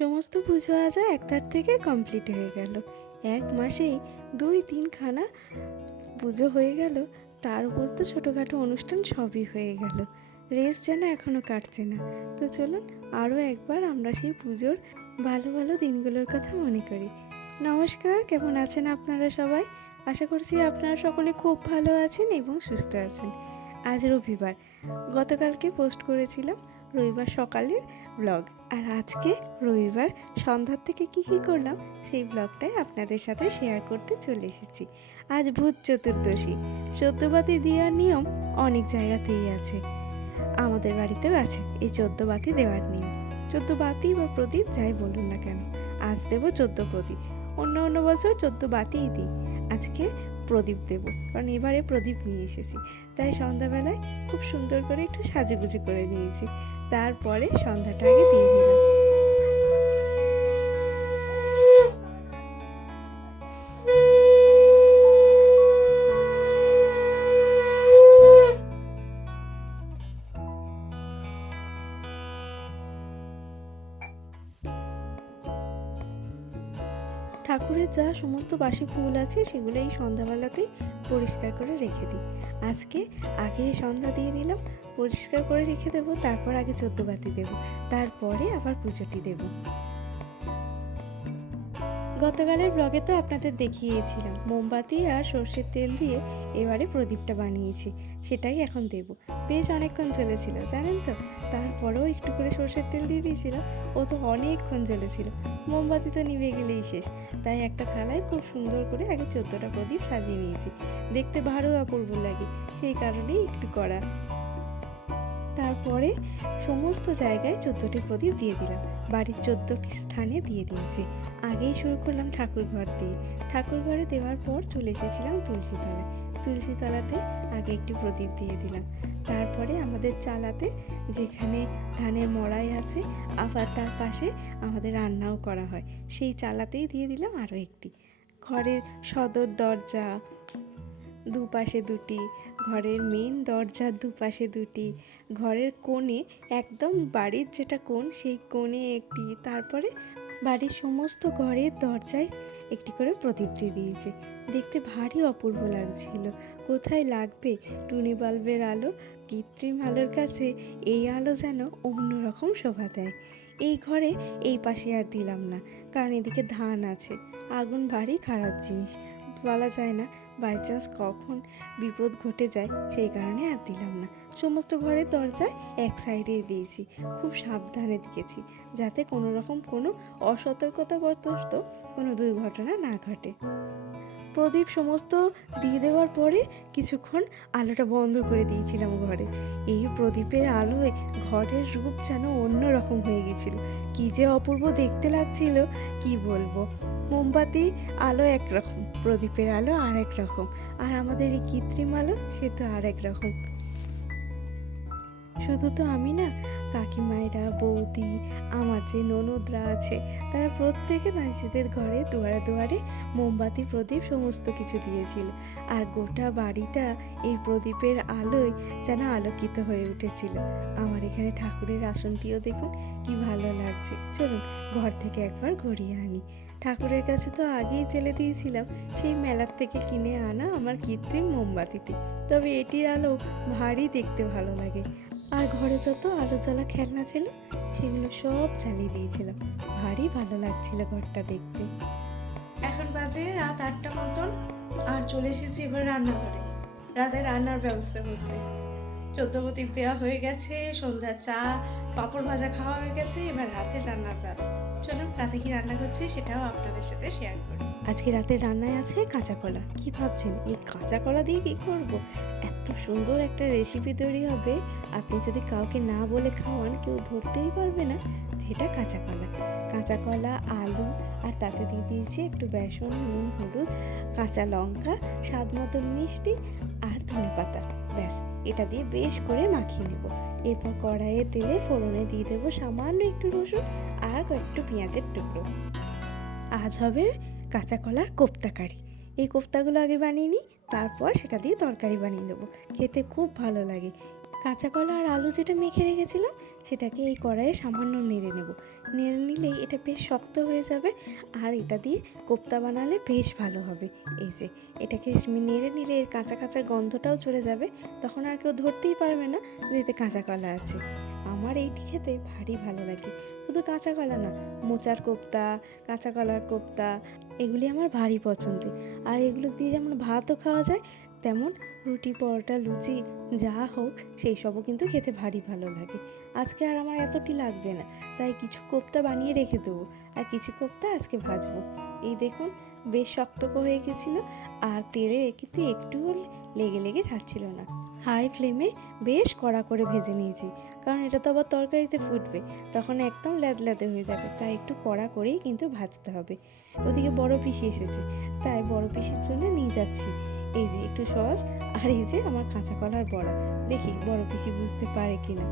সমস্ত পুজো আজা একতার থেকে কমপ্লিট হয়ে গেল। এক মাসেই 2-3 খানা পুজো হয়ে গেল। তার উপর তো ছোটোখাটো অনুষ্ঠান সবই হয়ে গেল। রেস যেন এখনও কাটছে না। তো চলুন আরও একবার আমরা সেই পুজোর ভালো ভালো দিনগুলোর কথা মনে করি। নমস্কার, কেমন আছেন আপনারা সবাই? আশা করছি আপনারা সকলে খুব ভালো আছেন এবং সুস্থ আছেন। আজ রবিবার, গতকালকে পোস্ট করেছিলাম রবিবার সকালের ব্লগ, আর আজকে রবিবার সন্ধ্যার থেকে কি করলাম সেই ব্লগটাই আপনাদের সাথে শেয়ার করতে চলে এসেছি। আজ ভূত চতুর্দশী। চোদ্দবাতি দেওয়ার নিয়ম অনেক জায়গাতেই আছে, আমাদের বাড়িতেও আছে এই 14 বাতি দেওয়ার নিয়ম। 14 বাতি বা প্রদীপ যাই বলুন না কেন, আজ দেবো 14 প্রদীপ। অন্য বছর 14 বাতিই দিই, আজকে প্রদীপ দেব, কারণ এবারে প্রদীপ নিয়ে এসেছি। তাই সন্ধ্যাবেলায় খুব সুন্দর করে একটু সাজুগুজু করে নিয়েছি। তারপরে সন্ধ্যাটা আগে দিয়ে দিলাম। ঠাকুরের যা সমস্ত বাসি ফুল আছে সেগুলো এই সন্ধ্যাবেলাতেই পরিষ্কার করে রেখে দিই। আজকে আগে সন্ধ্যা দিয়ে দিলাম, পরিষ্কার করে রেখে দেবো, তারপর আগে 14 বাতি দেবো, তারপরে আবার পুজোটি দেবো। গতকালের ব্লগে তো আপনাদের দেখিয়েছিলাম মোমবাতি আর সর্ষের তেল দিয়ে এবারে প্রদীপটা বানিয়েছি, সেটাই এখন দেব। বেশ অনেকক্ষণ জ্বলেছিল জানেন তো, তারপরেও একটু করে সর্ষের তেল দিয়ে দিয়েছিলাম, ও তো অনেকক্ষণ জ্বলেছিল। মোমবাতি তো নিভে গেলেই শেষ, তাই একটা থালায় খুব সুন্দর করে আগে 14টা প্রদীপ সাজিয়ে নিয়েছি। দেখতে ভালো অপূর্ব লাগে, সেই কারণেই একটু করা। তারপরে সমস্ত জায়গায় 14টি প্রদীপ দিয়ে দিলাম, বাড়ির 14টি স্থানে দিয়ে দিয়েছি। আগেই শুরু করলাম ঠাকুর ঘর দিয়ে। ঠাকুর ঘরে দেওয়ার পর চলে এসেছিলাম তুলসী তলায়। তুলসী তলাতে আগে একটি প্রদীপ দিয়ে দিলাম। তারপরে আমাদের চালাতে, যেখানে ধানের মড়াই আছে, আবার তার পাশে আমাদের রান্নাও করা হয়, সেই চালাতেই দিয়ে দিলাম আরও একটি। ঘরের সদর দরজা দুপাশে দুটি, ঘরের মেন দরজার দুপাশে দুটি, ঘরের কোণে একদম বাড়ির যেটা কোণ সেই কোণে একটি, তারপরে বাড়ির সমস্ত ঘরের দরজায় একটি করে প্রদীপ দিয়ে দিয়েছে। দেখতে ভারী অপূর্ব লাগছিল। কোথায় লাগবে টুনি বাল্বের আলো, কৃত্রিম আলোর কাছে এই আলো যেন অন্যরকম শোভা দেয়। এই ঘরে এই পাশে আর দিলাম না, কারণ এদিকে ধান আছে। আগুন ভারী খারাপ জিনিস, বলা যায় না, বাই চান্স কখন বিপদ ঘটে যায়, সেই কারণে আর দিলাম না। সমস্ত ঘরের দরজায় এক সাইডেই দিয়েছি, খুব সাবধানে দিয়েছি, যাতে কোনো রকম কোনো অসতর্কতাবশত কোনো দুর্ঘটনা না ঘটে। প্রদীপ সমস্ত দিয়ে দেওয়ার পরে কিছুক্ষণ আলোটা বন্ধ করে দিয়েছিলাম ঘরে। এই প্রদীপের আলোয় ঘরের রূপ যেন অন্যরকম হয়ে গেছিল, কি যে অপূর্ব দেখতে লাগছিল কি বলবো। মোমবাতি আলো একরকম, প্রদীপের আলো আর এক রকম, আর আমাদের এই কৃত্রিম আলো সে তো আর এক রকম। শুধু তো আমি না, কাকিমায়েরা, বৌদি, আমার যে ননদরা আছে, তারা প্রত্যেকে নিজেদের ঘরে দুয়ারে দুয়ারে মোমবাতি প্রদীপ সমস্ত কিছু দিয়েছিল, আর গোটা বাড়িটা এই প্রদীপের আলোয় যেন আলোকিত হয়ে উঠেছিল। আমার এখানে ঠাকুরের আসনটিও দেখুন কি ভালো লাগছে। চলুন ঘর থেকে একবার ঘুরিয়ে আনি। ঠাকুরের কাছে তো আগেই জেলে দিয়েছিলাম সেই মেলার থেকে কিনে আনা আমার কৃত্রিম মোমবাতিটি, তবে এটির আলো ভারী দেখতে ভালো লাগে। আর ঘরে যত আলো জ্বলা খেলনা ছিল সেগুলো সব জ্বালিয়ে দিয়েছিলাম, ভারী ভালো লাগছিল ঘরটা দেখতে। এখন বাজে রাত 8টা মতন, আর চলে এসেছি এবার রান্নাঘরে রাতে রান্নার ব্যবস্থা করতে। 14 প্রদীপ দেওয়া হয়ে গেছে, সন্ধ্যা চা পাঁপড় ভাজা খাওয়া হয়ে গেছে, এবার রাতের রান্নার পালা। চলুন রাতে কি রান্না করছি সেটাও আপনাদের সাথে শেয়ার করি। আজকে রাতের রান্নায় আছে কাঁচা কলা। কি ভাবছেন এই কাঁচা কলা দিয়ে কি করব? এত সুন্দর একটা রেসিপি তৈরি হবে, আপনি যদি কাউকে না বলে খাওয়ান কেউ ধরতেই পারবে না যেটা কাঁচা কলা। কাঁচা কলা, আলু, আর তাতে দিয়ে দিয়েছি একটু বেসন, নুন, হলুদ, কাঁচা লঙ্কা, স্বাদ মতন মিষ্টি আর ধনেপাতা। ব্যাস, এটা দিয়ে বেশ করে মাখিয়ে নেব। এরপর কড়াইয়ে তেলে ফোড়নে দিয়ে দেবো সামান্য একটু রসুন আর একটু পেঁয়াজের টুকরো। আজ হবে কাঁচা কলার কোপ্তা কারি। এই কোপ্তাগুলো আগে বানিয়ে নিই, তারপর সেটা দিয়ে তরকারি বানিয়ে নেবো, খেতে খুব ভালো লাগে। কাঁচা কলা আর আলু যেটা মেখে রেখেছিলাম সেটাকে এই কড়াইয়ে সামান্য নেড়ে নেব। নেড়ে নিলেই এটা বেশ শক্ত হয়ে যাবে। আর এটা দিয়ে কোপ্তা বানালে বেশ ভালো হবে। এই যে এটাকে নেড়ে নিলে এর কাঁচা কাঁচা গন্ধটাও চলে যাবে, তখন আর কেউ ধরতেই পারবে না যে এতে কাঁচা কলা আছে। আমার এইটি খেতে ভারী ভালো লাগে। শুধু কাঁচা কলা না, মোচার কোপ্তা, কাঁচা কলার কোপ্তা, এগুলি আমার ভারী পছন্দের। আর এগুলো দিয়ে যেমন ভাতও খাওয়া যায়, তেমন রুটি, পরোটা, লুচি যা হোক সেই সবও কিন্তু খেতে ভারী ভালো লাগে। আজকে আর আমার এতটি লাগবে না, তাই কিছু কোপ্তা বানিয়ে রেখে দেবো, আর কিছু কোপ্তা আজকে ভাজবো। এই দেখুন বেশ শক্ত হয়ে গেছিলো, আর তেলে কিন্তু একটুও লেগে লেগে যাচ্ছিল না। হাই ফ্লেমে বেশ কড়া করে ভেজে নিয়েছি, কারণ এটা তো আবার তরকারিতে ফুটবে, তখন একদম ল্যাদল্যাদে হয়ে যাবে, তাই একটু কড়া করেই কিন্তু ভাজতে হবে। ওদিকে বড় পিসি এসেছে, তাই বড় পিসির জন্য নিয়ে যাচ্ছি এই যে একটু সস, আর এই যে আমার কাঁচা কলার বড়া। দেখি বড় পিসি বুঝতে পারে কিনা।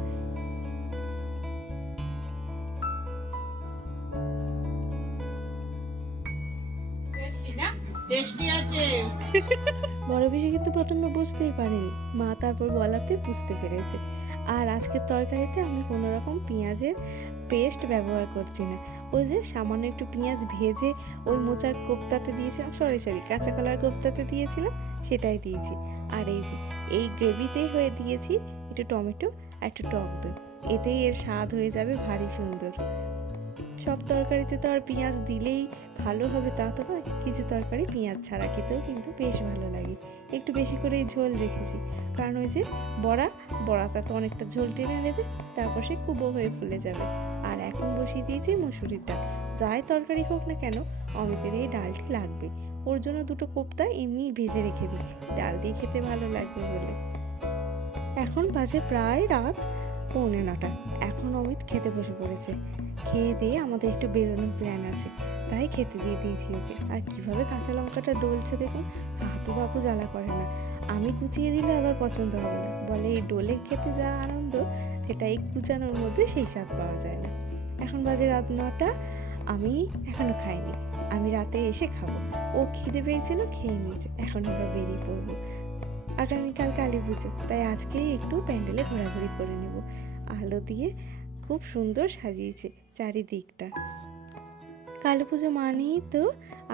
বড় পিসি কিন্তু প্রথমে বুঝতেই পারেনি, মা তারপর বলাতে বুঝতে পেরেছে। আর আজকের তরকারিতে আমি কোনো রকম পেঁয়াজের পেস্ট ব্যবহার করছি না। ওই যে সামান্য একটু পেঁয়াজ ভেজে ওই মোচার কোপ্তাতে দিয়েছিলাম, সরি কাঁচা কলার কোপ্তাতে দিয়েছিলাম, সেটাই দিয়েছি। আর এই যে এই গ্রেভিতে হয়ে দিয়েছি একটু টমেটো আর একটু টক দই, এতেই এর স্বাদ হয়ে যাবে ভারী সুন্দর। সব তরকারিতে তো আর পেঁয়াজ দিলেই ভালো হবে তা তো নয়, কিছু তরকারি পেঁয়াজ ছাড়া খেতেও কিন্তু বেশ ভালো লাগে। একটু বেশি করেই ঝোল রেখেছি, কারণ ওই যে বড়াটা তো অনেকটা ঝোল টেনে নেবে, তারপর সে কুবো হয়ে ফুলে যাবে। আর এখন বসিয়ে দিয়েছি মসুরির ডাল। যাই তরকারি হোক না কেন, অমিতের এই ডালটি লাগবে। ওর জন্য দুটো কোপ্তা এমনি ভেজে রেখে দিচ্ছি, ডাল দিয়ে খেতে ভালো লাগবে বলে। এখন বাজে প্রায় রাত 8:45। এখন অমিত খেতে বসে পড়েছে। খেয়ে দিয়ে আমাদের একটু বেরোনোর প্ল্যান আছে, তাই খেতে দিয়ে দিয়েছি ওকে। আর কিভাবে কাঁচা লঙ্কাটা ডলছে দেখুন, হাতও বাপু জ্বালা করে না। আমি কুচিয়ে দিলে আবার পছন্দ হবে না, বলে এই ডোলে খেতে যা আনন্দ, সেটা এই কুচানোর মধ্যে সেই স্বাদ পাওয়া যায় না। এখন বাজে রাত 9টা, আমি এখনো খাইনি, আমি রাতে এসে খাবো। ও খিদে পেয়েছিল, খেয়ে নিয়েছে, এখন আমরা বেরিয়ে পড়বো। আগামীকাল কালী পুজো, তাই আজকেই একটু প্যান্ডেলে ঘোরাঘুরি করে নেব। আলো দিয়ে খুব সুন্দর সাজিয়েছে চারিদিকটা। কালী পুজো মানেই তো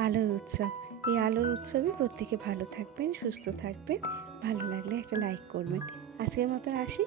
আলোর উৎসব। এই আলোর উৎসবে প্রত্যেকে ভালো থাকবেন, সুস্থ থাকবেন। ভালো লাগলে একটা লাইক করবেন। আজকের মতো আসি।